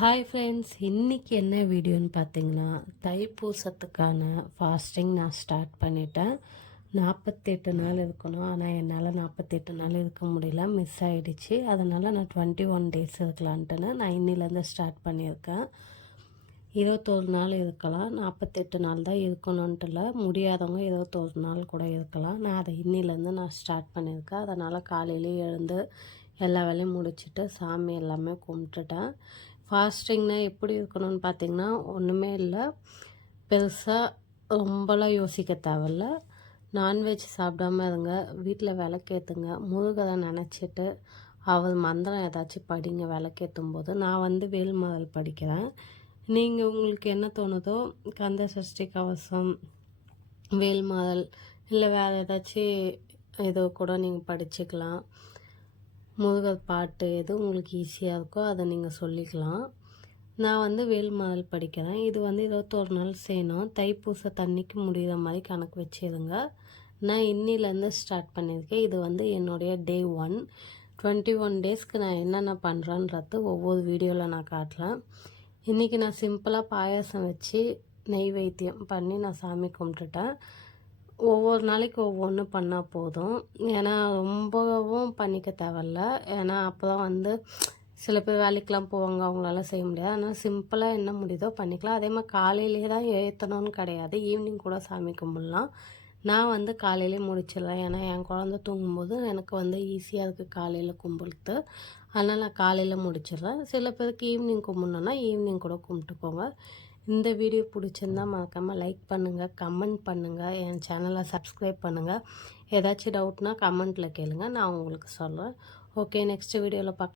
Hi friends, இன்றைக்கி என்ன வீடியோன்னு பார்த்தீங்கன்னா, தைப்பூசத்துக்கான ஃபாஸ்டிங் நான் ஸ்டார்ட் பண்ணிட்டேன். 48 நாள் இருக்கணும். ஆனால் என்னால் 48 நாள் இருக்க முடியல, மிஸ் ஆகிடுச்சு. அதனால் நான் 21 டேஸ் இருக்கலான்ட்டுன்னு நான் இன்னிலேருந்து ஸ்டார்ட் பண்ணியிருக்கேன். 21 நாள் இருக்கலாம், 48 நாள் தான் இருக்கணுன்ட்டு இல்லை. முடியாதவங்க 21 நாள் கூட இருக்கலாம். நான் அதை இன்னிலேருந்து நான் ஸ்டார்ட் பண்ணியிருக்கேன். அதனால் காலையிலே எழுந்து எல்லா வேலையும் முடிச்சுட்டு சாமி எல்லாமே கும்பிட்டுட்டேன். ஃபாஸ்டிங்னா எப்படி இருக்கணும்னு பார்த்தீங்கன்னா, ஒன்றுமே இல்லை, பெருசாக ரொம்பலாம் யோசிக்க தேவையில்ல. நான்வெஜ் சாப்பிடாம இருங்க, வீட்டில் விளக்கேற்றுங்க, முருகரை நினச்சிட்டு அவர் மந்திரம் ஏதாச்சும் படிங்க விளக்கேற்றும் போது. நான் வேல்மாறல் படிக்கிறேன். நீங்கள் உங்களுக்கு என்ன தோணுதோ, கந்த சஷ்டி கவசம், வேல்மாறல் இல்லை வேறு ஏதாச்சும் ஏதோ கூட நீங்கள் படிச்சுக்கலாம். முருகர் பாட்டு எது உங்களுக்கு ஈஸியாக இருக்கோ அதை நீங்கள் சொல்லிக்கலாம். நான் வேல்மாறல் படிக்கிறேன். இது 21 நாள் செய்யணும். தைப்பூச தண்ணிக்கு முடிகிற மாதிரி கணக்கு வச்சுருங்க. நான் இன்னிலேருந்து ஸ்டார்ட் பண்ணியிருக்கேன். இது என்னுடைய டே 1. 21 டேஸ்க்கு நான் என்னென்ன பண்ணுறேன்றது ஒவ்வொரு வீடியோவில் நான் காட்டுறேன். இன்றைக்கி நான் சிம்பிளாக பாயாசம் வச்சு நெய்வேத்தியம் பண்ணி நான் சாமி கும்பிட்டுட்டேன். ஒவ்வொரு நாளைக்கு ஒவ்வொன்று பண்ணால் போதும். ஏன்னா ரொம்பவும் பண்ணிக்க தேவையில்ல. ஏன்னா அப்போ தான் சில பேர் வேலைக்கெலாம் போவாங்க, அவங்களால செய்ய முடியாது. ஆனால் சிம்பிளாக என்ன முடியுதோ பண்ணிக்கலாம். அதே மாதிரி காலையிலே தான் ஏற்றணும்னு கிடையாது, ஈவினிங் கூட சாமி கும்பிட்லாம். நான் காலையிலே முடிச்சிடலாம். ஏன்னா என் குழந்த தூங்கும்போது எனக்கு ஈஸியாக இருக்குது காலையில் கும்பிடுறது. அதனால் நான் காலையில் முடிச்சிடுறேன். சில பேருக்கு ஈவினிங் கும்பிட்ணுன்னா ஈவினிங் கூட கும்பிட்டுக்கோங்க. இந்த வீடியோ பிடிச்சிருந்தா மறக்காமல் லைக் பண்ணுங்கள், கமெண்ட் பண்ணுங்கள், என் சேனலை சப்ஸ்கிரைப் பண்ணுங்கள். ஏதாச்சும் டவுட்னா கமெண்ட்டில் கேளுங்க, நான் உங்களுக்கு சொல்கிறேன். ஓகே, நெக்ஸ்ட் வீடியோவில் பார்க்கலாம்.